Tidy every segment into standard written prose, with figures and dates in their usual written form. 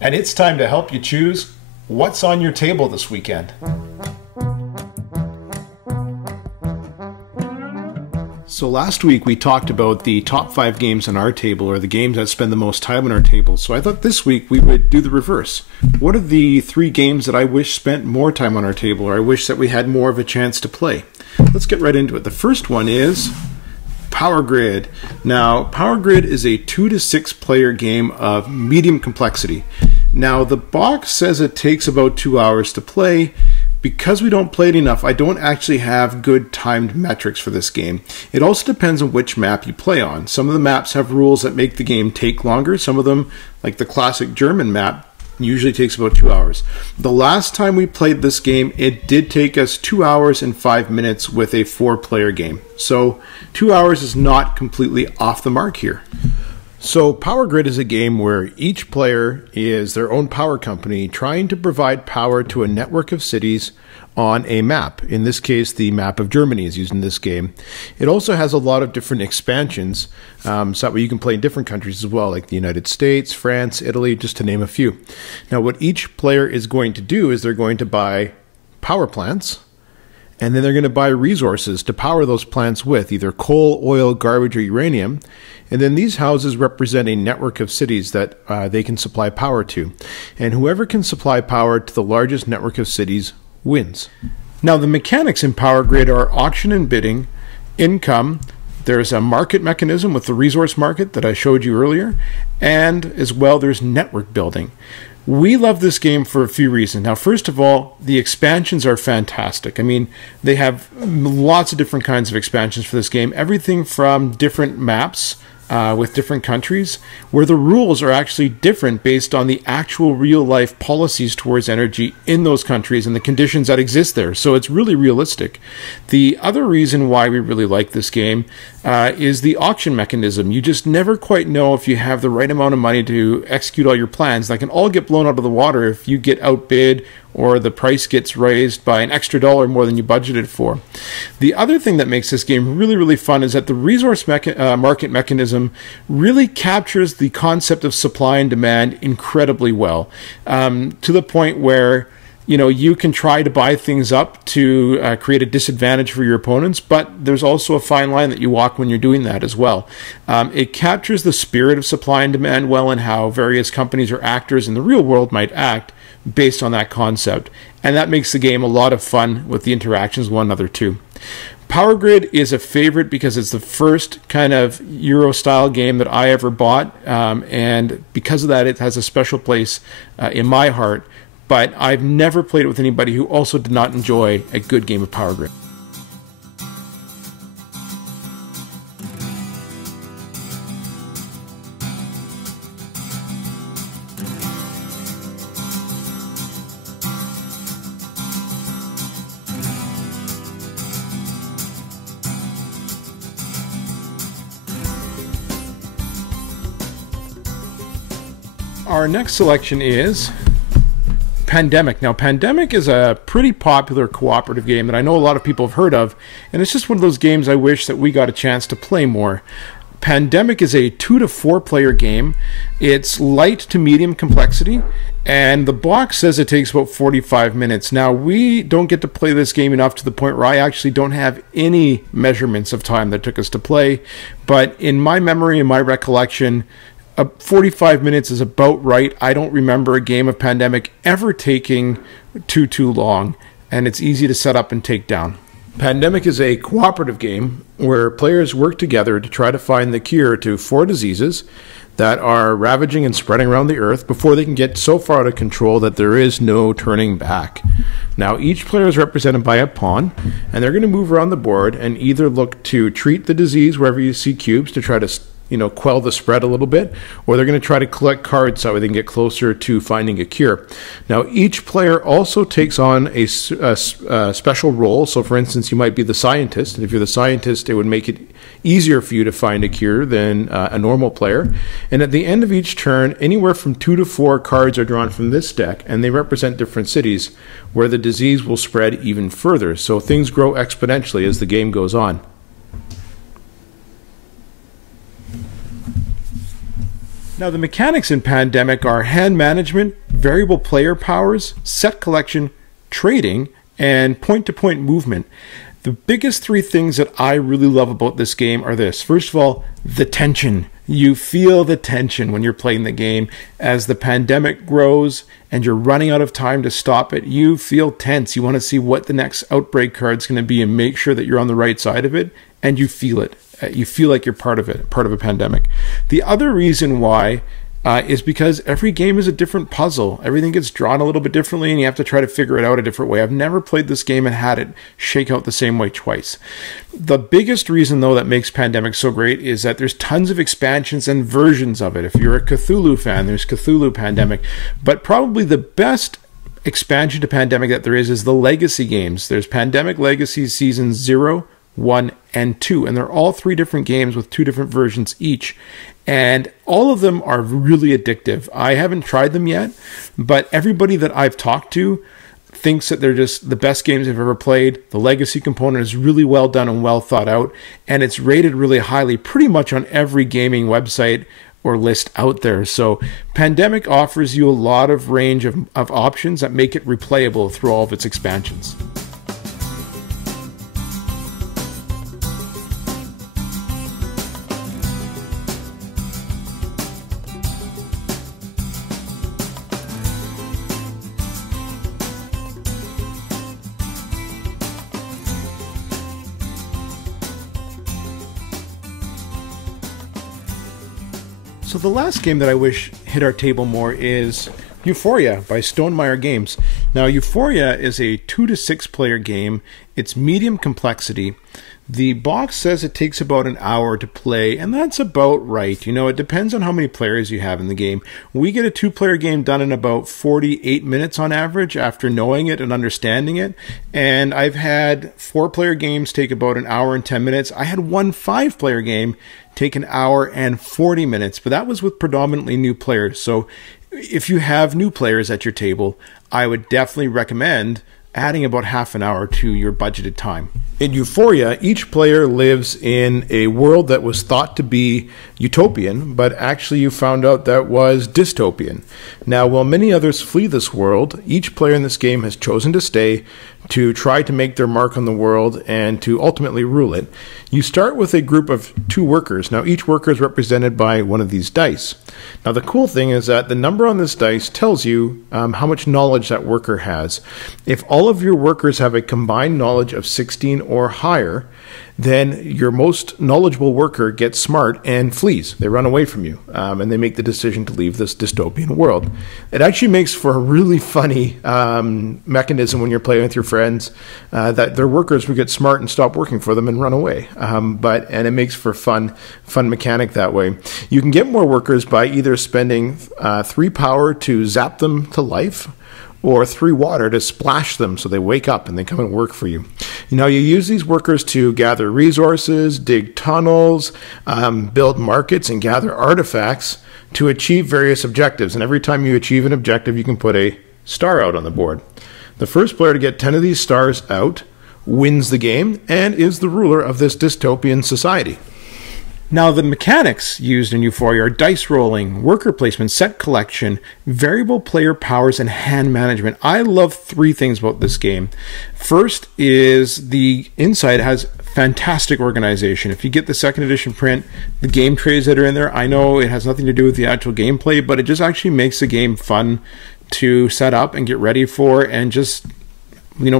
And it's time to help you choose what's on your table this weekend. So last week we talked about the top 5 games on our table, or the games that spend the most time on our table. So I thought this week we would do the reverse. What are the 3 games that I wish spent more time on our table, or I wish that we had more of a chance to play? Let's get right into it. The first one is Power Grid. Now, Power Grid is a 2 to 6 player game of medium complexity. Now, the box says it takes about 2 hours to play. Because we don't play it enough, I don't actually have good timed metrics for this game. It also depends on which map you play on. Some of the maps have rules that make the game take longer. Some of them, like the classic German map, usually takes about 2 hours. The last time we played this game, it did take us 2 hours and 5 minutes with a 4-player game. So 2 hours is not completely off the mark here. So Power Grid is a game where each player is their own power company trying to provide power to a network of cities on a map. In this case, the map of Germany is used in this game. It also has a lot of different expansions, so that way you can play in different countries as well, like the United States, France, Italy, just to name a few. Now, what each player is going to do is they're going to buy power plants, and then they're going to buy resources to power those plants with, either coal, oil, garbage, or uranium. And then these houses represent a network of cities that they can supply power to. And whoever can supply power to the largest network of cities wins. Now, the mechanics in Power Grid are auction and bidding, income. There's a market mechanism with the resource market that I showed you earlier. And as well, there's network building. We love this game for a few reasons. Now, first of all, the expansions are fantastic. I mean, they have lots of different kinds of expansions for this game. Everything from different maps with different countries, where the rules are actually different based on the actual real-life policies towards energy in those countries and the conditions that exist there. So it's really realistic. The other reason why we really like this game is the auction mechanism. You just never quite know if you have the right amount of money to execute all your plans. That can all get blown out of the water if you get outbid or the price gets raised by an extra dollar more than you budgeted for. The other thing that makes this game really, really fun is that the resource market mechanism really captures the concept of supply and demand incredibly well, to the point where you can try to buy things up to create a disadvantage for your opponents, but there's also a fine line that you walk when you're doing that as well. It captures the spirit of supply and demand well, and how various companies or actors in the real world might act based on that concept. And that makes the game a lot of fun with the interactions with one another too. Power Grid is a favorite because it's the first kind of Euro-style game that I ever bought, and because of that, it has a special place in my heart. But I've never played it with anybody who also did not enjoy a good game of Power Grid. Our next selection is Pandemic. Now, Pandemic is a pretty popular cooperative game that I know a lot of people have heard of, and it's just one of those games I wish that we got a chance to play more. Pandemic is a 2 to 4 player game. It's light to medium complexity, and the box says it takes about 45 minutes. Now, we don't get to play this game enough to the point where I actually don't have any measurements of time that it took us to play, but in my memory and my recollection, 45 minutes is about right. I don't remember a game of Pandemic ever taking too long, and it's easy to set up and take down. Pandemic is a cooperative game where players work together to try to find the cure to 4 diseases that are ravaging and spreading around the earth before they can get so far out of control that there is no turning back. Now, each player is represented by a pawn, and they're going to move around the board and either look to treat the disease wherever you see cubes to try to quell the spread a little bit, or they're going to try to collect cards so they can get closer to finding a cure. Now, each player also takes on a special role. So, for instance, you might be the scientist, and if you're the scientist, it would make it easier for you to find a cure than a normal player. And at the end of each turn, anywhere from 2 to 4 cards are drawn from this deck, and they represent different cities where the disease will spread even further. So things grow exponentially as the game goes on. Now, the mechanics in Pandemic are hand management, variable player powers, set collection, trading, and point-to-point movement. The biggest three things that I really love about this game are this. First of all, the tension. You feel the tension when you're playing the game. As the pandemic grows and you're running out of time to stop it, you feel tense. You want to see what the next outbreak card is going to be and make sure that you're on the right side of it, and you feel it. You feel like you're part of it, part of a pandemic. The other reason why is because every game is a different puzzle. Everything gets drawn a little bit differently, and you have to try to figure it out a different way. I've never played this game and had it shake out the same way twice. The biggest reason, though, that makes Pandemic so great is that there's tons of expansions and versions of it. If you're a Cthulhu fan, there's Cthulhu Pandemic. But probably the best expansion to Pandemic that there is the Legacy games. There's Pandemic Legacy Seasons 0, 1, and 2. And they're all three different games with two different versions each. And all of them are really addictive. I haven't tried them yet, but everybody that I've talked to thinks that they're just the best games they've ever played. The legacy component is really well done and well thought out, and it's rated really highly pretty much on every gaming website or list out there. So Pandemic offers you a lot of range of options that make it replayable through all of its expansions. So the last game that I wish hit our table more is Euphoria by Stonemaier Games. Now, Euphoria is a 2 to 6 player game. It's medium complexity. The box says it takes about an hour to play, and that's about right. You know, it depends on how many players you have in the game. We get a 2-player game done in about 48 minutes on average after knowing it and understanding it. And I've had 4-player games take about an hour and 10 minutes. I had one 5-player game take an hour and 40 minutes, but that was with predominantly new players. So if you have new players at your table, I would definitely recommend adding about half an hour to your budgeted time. In Euphoria, each player lives in a world that was thought to be utopian, but actually you found out that was dystopian. Now, while many others flee this world, each player in this game has chosen to stay to try to make their mark on the world and to ultimately rule it. You start with a group of 2 workers. Now, each worker is represented by one of these dice. Now, the cool thing is that the number on this dice tells you how much knowledge that worker has. If all of your workers have a combined knowledge of 16 or higher, then your most knowledgeable worker gets smart and flees. They run away from you, and they make the decision to leave this dystopian world. It actually makes for a really funny mechanism when you're playing with your friends, that their workers would get smart and stop working for them and run away. And it makes for fun mechanic that way. You can get more workers by either spending 3 power to zap them to life, or 3 water to splash them so they wake up and they come and work for you. You know, you use these workers to gather resources, dig tunnels, build markets, and gather artifacts to achieve various objectives. And every time you achieve an objective, you can put a star out on the board. The first player to get 10 of these stars out wins the game and is the ruler of this dystopian society. Now, the mechanics used in Euphoria are dice rolling, worker placement, set collection, variable player powers, and hand management. I love 3 things about this game. First is the inside has fantastic organization. If you get the 2nd edition print, the game trays that are in there, I know it has nothing to do with the actual gameplay, but it just actually makes the game fun to set up and get ready for and just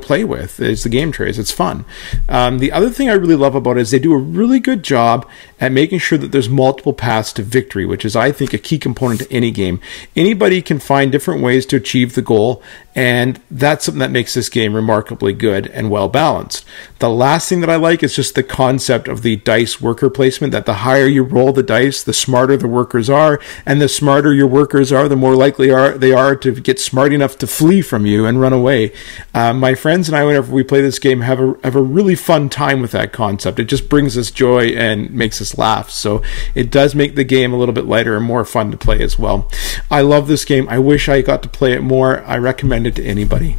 play with. Is the game trays. It's fun. The other thing I really love about it is they do a really good job at making sure that there's multiple paths to victory, which is, I think, a key component to any game. Anybody can find different ways to achieve the goal, and that's something that makes this game remarkably good and well balanced. The last thing that I like is just the concept of the dice worker placement, that the higher you roll the dice, the smarter the workers are, and the smarter your workers are, the more likely they are to get smart enough to flee from you and run away. My friends and I, whenever we play this game, have a really fun time with that concept. It just brings us joy and makes us laugh. So it does make the game a little bit lighter and more fun to play as well. I love this game. I wish I got to play it more. I recommend it to anybody.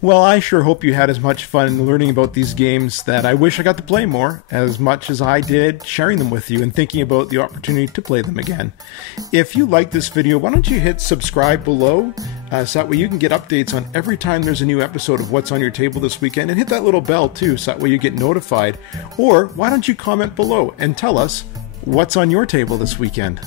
Well, I sure hope you had as much fun learning about these games that I wish I got to play more, as much as I did sharing them with you and thinking about the opportunity to play them again. If you like this video, why don't you hit subscribe below, so that way you can get updates on every time there's a new episode of What's on Your Table this weekend, and hit that little bell too, so that way you get notified. Or why don't you comment below and tell us what's on your table this weekend?